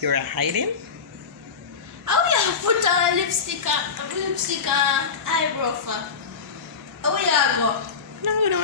You're hiding? Oh yeah, put on lipstick, eyebrow for. Oh yeah, go. No, you know.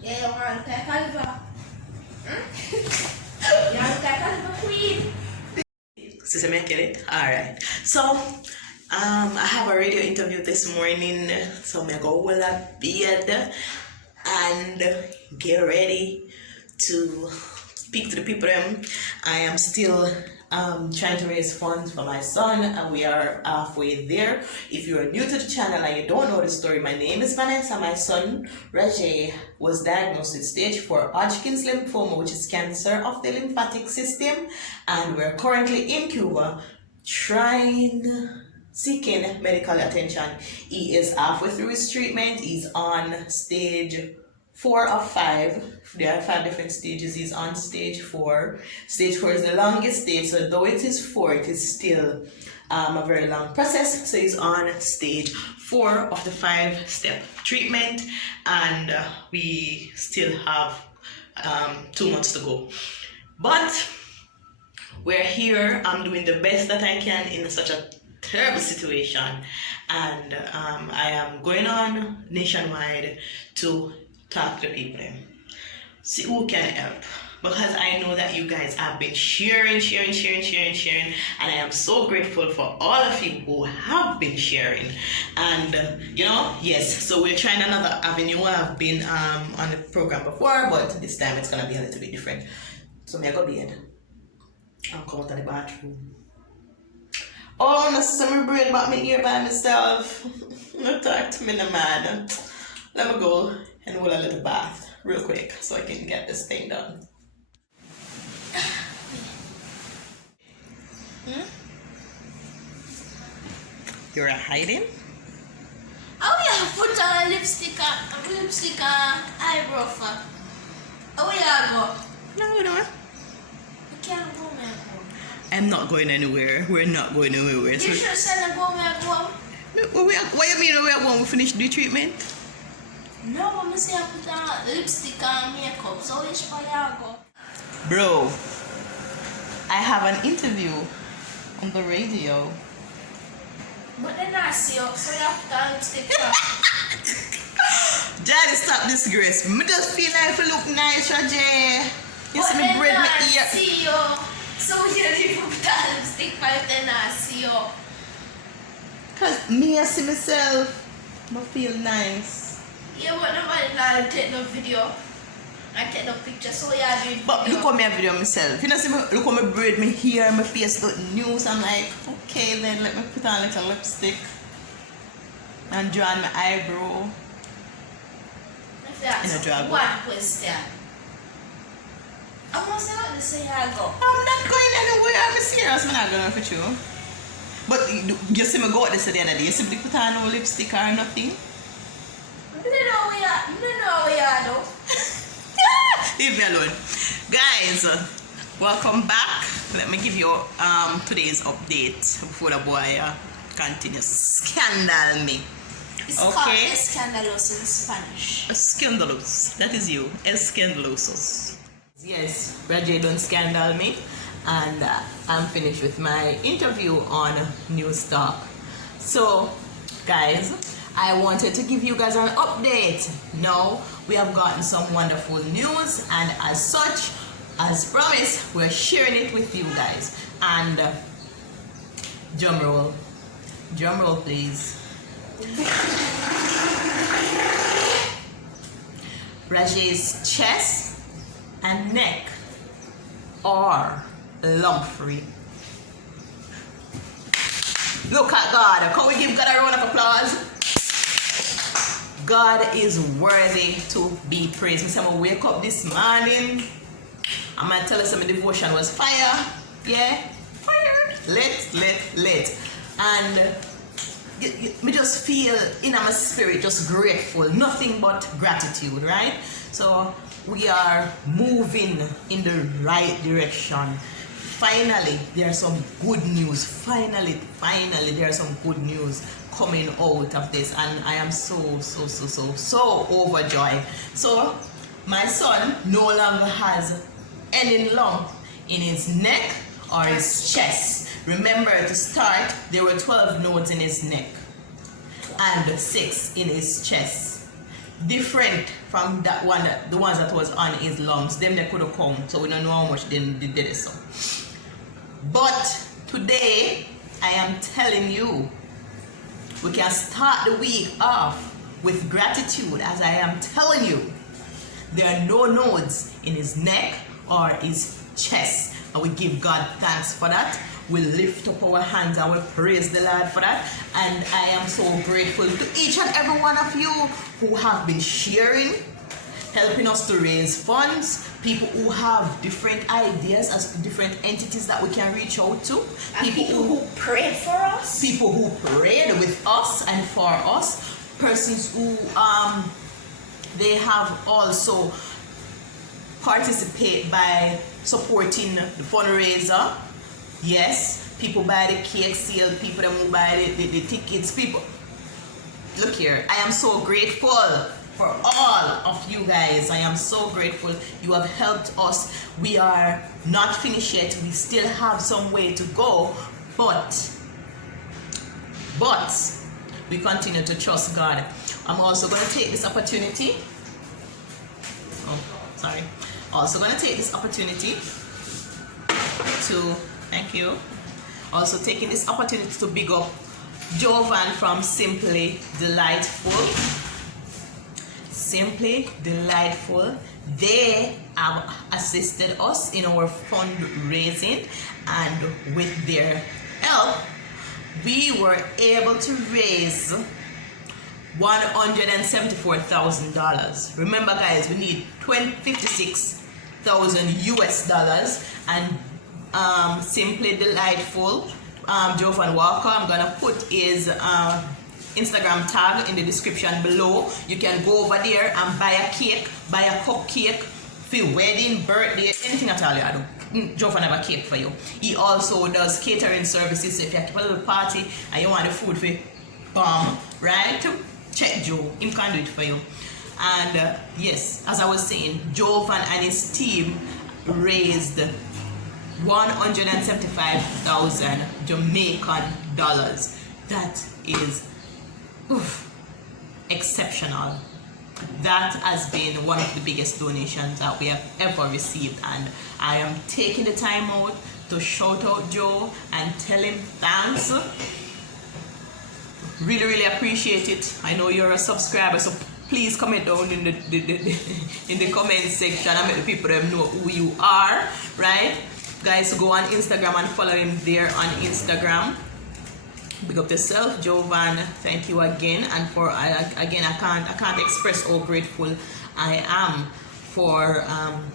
Yeah, you want to take Oliver? You want to take Oliver Queen? Sister, make it? Alright. So, I have a radio interview this morning, so I'm gonna go well at bed and get ready to speak to the people. I am still trying to raise funds for my son, and we are halfway there. If you are new to the channel and you don't know the story, my name is Vanessa. My son Raje was diagnosed with stage 4 Hodgkin's lymphoma, which is cancer of the lymphatic system, and we're currently in Cuba seeking medical attention. He is halfway through his treatment. He's on stage 4 of 5. There are 5 different stages. He's on stage 4. Stage 4 is the longest stage, so though it is 4, it is still a very long process. So he's on stage 4 of the 5-step treatment, and we still have 2 months to go. But we're here. I'm doing the best that I can in such a terrible situation, and I am going on nationwide to talk to people, see who can help, because I know that you guys have been sharing, and I am so grateful for all of you who have been sharing. And yes, so we're trying another avenue. I've been on the program before, but this time it's gonna be a little bit different. So me I go bed. I'll come out of the bathroom. Oh, no, so me braid back me ear by myself. No talk to me, no man. Let me go and hold a little bath real quick so I can get this thing done. You're hiding? Oh yeah, put on lipstick, eyebrow for. Oh yeah, go. No, you know. You can't go, man. I'm not going anywhere. We're not going anywhere. You should send a go, man, go. What you mean we are going to finish the treatment? No, I'm say I put on lipstick and makeup, so it's for you go. Bro, I have an interview on the radio. But then I see you, so you have to put on lipstick. Daddy, stop disgrace. Me just feel like I look nice, Raje. You see me braid my ear. See you. So you need to put on lipstick, but then I see you. Cause me I see myself, I feel nice. Yeah, but nobody not take no video. I take no picture, so yeah, do it. But look at me a video myself. You know, see me, look at me braid, my hair, my face look new. So I'm like, okay, then let me put on a little lipstick and draw on my eyebrow. If that's one question. I'm gonna say what they say I go. I'm not going anywhere. I'm serious. I'm not going for you. But you see me go out this the other day. You simply put on no lipstick or nothing. You don't know where you are though. Leave me alone. Guys, welcome back. Let me give you today's update before the boy continues scandal me. It's called escandaloso in Spanish. Scandalous. That is you. Escandalosos. Yes, Raje don't scandal me. And I'm finished with my interview on News Talk. So, guys, I wanted to give you guys an update. Now we have gotten some wonderful news, and as such, as promised, we're sharing it with you guys. And drum roll please. Raje's chest and neck are lump free. Look at God. Can we give God a round of applause? God is worthy to be praised. I'm going to wake up this morning. I'm going to tell you some devotion was fire. Yeah? Fire. Let. And me just feel in my spirit just grateful. Nothing but gratitude, right? So we are moving in the right direction. Finally, there's some good news. Finally, there's some good news coming out of this, and I am so overjoyed. So my son no longer has any lump in his neck or his chest. Remember, to start, there were 12 nodes in his neck and 6 in his chest. Different from that one, the ones that was on his lungs. Them they could have come, so we don't know how much they did it. So, but today I am telling you, we can start the week off with gratitude, as I am telling you, there are no nodes in his neck or his chest, and we give God thanks for that. We lift up our hands and we praise the Lord for that. And I am so grateful to each and every one of you who have been sharing, helping us to raise funds, people who have different ideas as to different entities that we can reach out to, people who prayed for us, people who prayed with us and for us, persons who they have also participate by supporting the fundraiser. Yes, people buy the cake sale, people that will buy the tickets, people. Look here, I am so grateful for all of you guys. I am so grateful. You have helped us. We are not finished yet. We still have some way to go, but we continue to trust God. I'm also going to take this opportunity. Also going to take this opportunity to thank you. Also taking this opportunity to big up Jovan from Simply Delightful. Simply Delightful. They have assisted us in our fundraising, and with their help, we were able to raise $174,000. Remember, guys, we need $56,000 US, and Simply Delightful, Jovan Walker, I'm gonna put his Instagram tag in the description below. You can go over there and buy a cake, buy a cupcake for your wedding, birthday, anything at all you do. Jovan have a cake for you. He also does catering services, so if you have a little party and you want the food for bomb, right? Check Joe, he can do it for you. And yes, as I was saying, Jovan and his team raised 175,000 Jamaican dollars. That is exceptional. That has been one of the biggest donations that we have ever received, and I am taking the time out to shout out Joe and tell him thanks. Really appreciate it. I know you're a subscriber, so please comment down in the comment section and make the people them know who you are, right? Guys, go on Instagram and follow him there on Instagram. Big up yourself, Jovan. Thank you again, and for again, I can't express how grateful I am for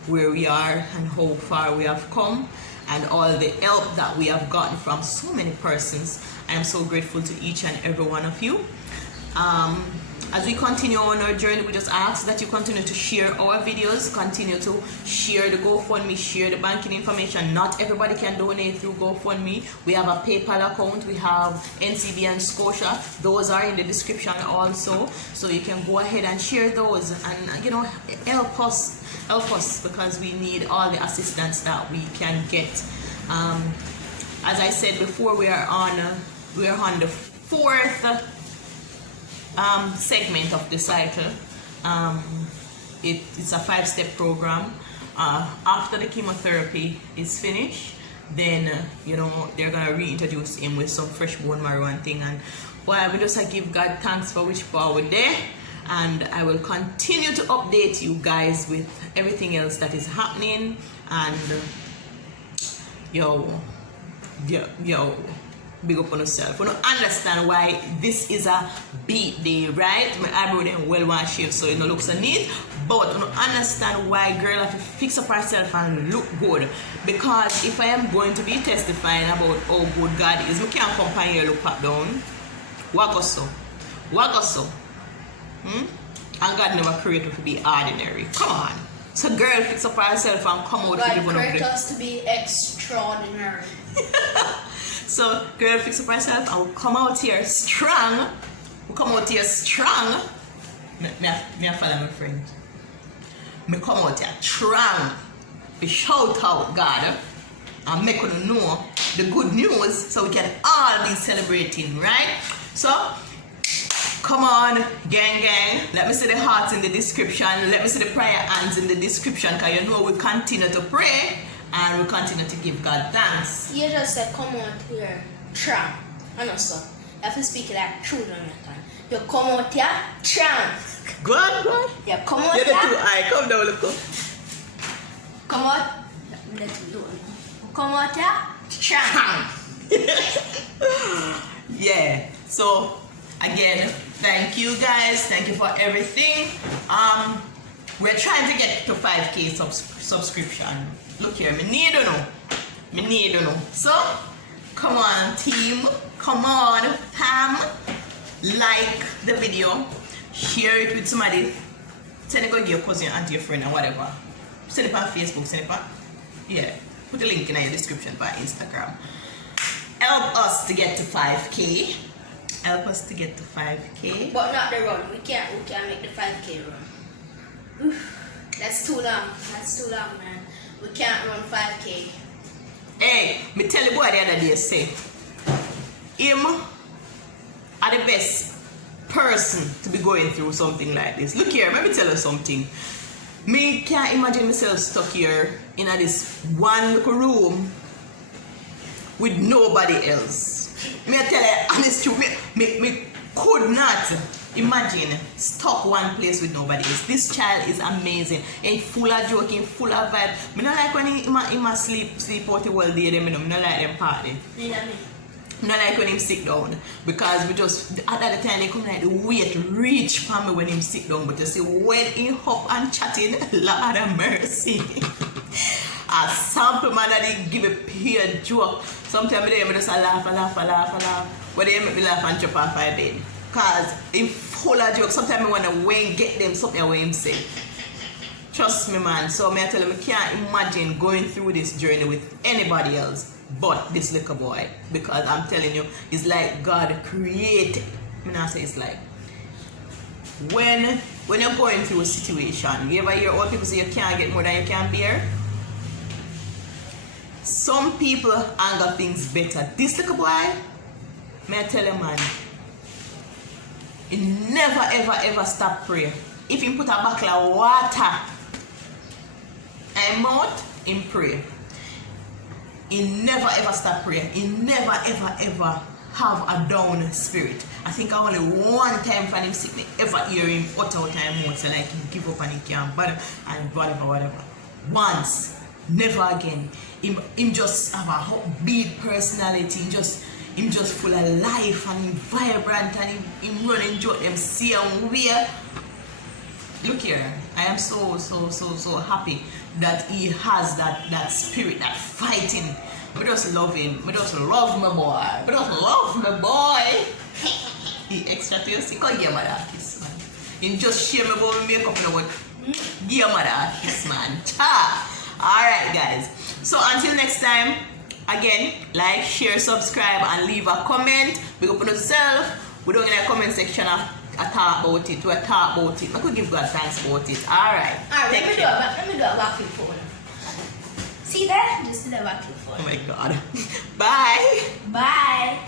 where we are and how far we have come, and all the help that we have gotten from so many persons. I am so grateful to each and every one of you. As we continue on our journey, we just ask that you continue to share our videos, continue to share the GoFundMe, share the banking information. Not everybody can donate through GoFundMe. We have a PayPal account, we have NCB and Scotia. Those are in the description also, so you can go ahead and share those, and help us because we need all the assistance that we can get. As I said before, we are on the fourth segment of the cycle. It's a 5-step program. After the chemotherapy is finished, then they're gonna reintroduce him with some fresh bone marrow and thing. And well, we just give God thanks for which power we're there. And I will continue to update you guys with everything else that is happening. And yo, big up on yourself. You don't understand why this is a beat day, right? My eyebrow them well one shape so it don't look so neat. But you don't understand why girl have to fix up herself and look good. Because if I am going to be testifying about how good God is, we can't come here look pop down. What so? And God never created to be ordinary. Come on. So girl fix up herself and come out. God created us to be extraordinary. So girl fix up herself and we'll come out here strong. Me follow my friend. Me come out here strong. We shout out God and make you know the good news so we can all be celebrating, right? So come on, gang. Let me see the hearts in the description. Let me see the prayer hands in the description, because you know we continue to pray and we continue to give God thanks. You just said come out here strong. I know so. You have to speak like true on your time. You come out here strong. Good. You come out You're here. the 2 eye. Come down, look up. Come out. Come out here strong. Yeah. So again, thank you guys. Thank you for everything. We're trying to get to 5K subscription. Look here, me need to know. So come on, team. Come on, fam. Like the video. Share it with somebody. Send it to your cousin, auntie, your friend, or whatever. Send it on Facebook. Put the link in your description by Instagram. Help us to get to 5K. But not the run. We can't make the 5K run. Oof. That's too long, man. We can't run 5K. Hey, me tell the boy the other day, say, him are the best person to be going through something like this. Look here, let me tell you something. Me can't imagine myself stuck here in this one little room with nobody else. Me I tell you honest truth, me could not imagine stuck one place with nobody else. This child is amazing. Ain't full of joking, full of vibe. Me not like when he sleep out the whole day. Me not like them party. Me not like when him sit down, because we just at the time they come like the weight reach for me when him sit down. But you see when he up and chatting, Lord have mercy. A sample man that he give a pure joke. Sometimes they just laugh. But they make me laugh and jump off my bed. Cause him full of jokes. Sometimes I wanna Wayne get them something where him say. Trust me, man. So I tell him I can't imagine going through this journey with anybody else but this little boy. Because I'm telling you, it's like God created. I mean, I say it's like when you're going through a situation, you ever hear old people say you can't get more than you can bear? Some people handle things better. This little boy, may I tell you, man, he never ever stop prayer. If he put a bucket of water and mouth, in pray. He never ever stop prayer. He never ever have a down spirit. I think I only one time for him sick me ever hear him out of time mouth say like he give up and he can't bother and whatever. Once, never again. Him just have a upbeat personality. Him just full of life and him vibrant and him running joke them see and weird. Look here, I am so happy that he has that spirit, that fighting. We just love him. We just love my boy. He extra to you see, come give my kiss, man. He just share me about makeup now, but give my kiss, man. Alright, guys. So until next time, again, like, share, subscribe, and leave a comment. Big up on yourself. We don't in the comment section talk about it. We talk about it. I could give God thanks about it. Alright. Let me do a vacuum phone. See that? Just do a vacuum phone. Oh my God. Bye. Bye.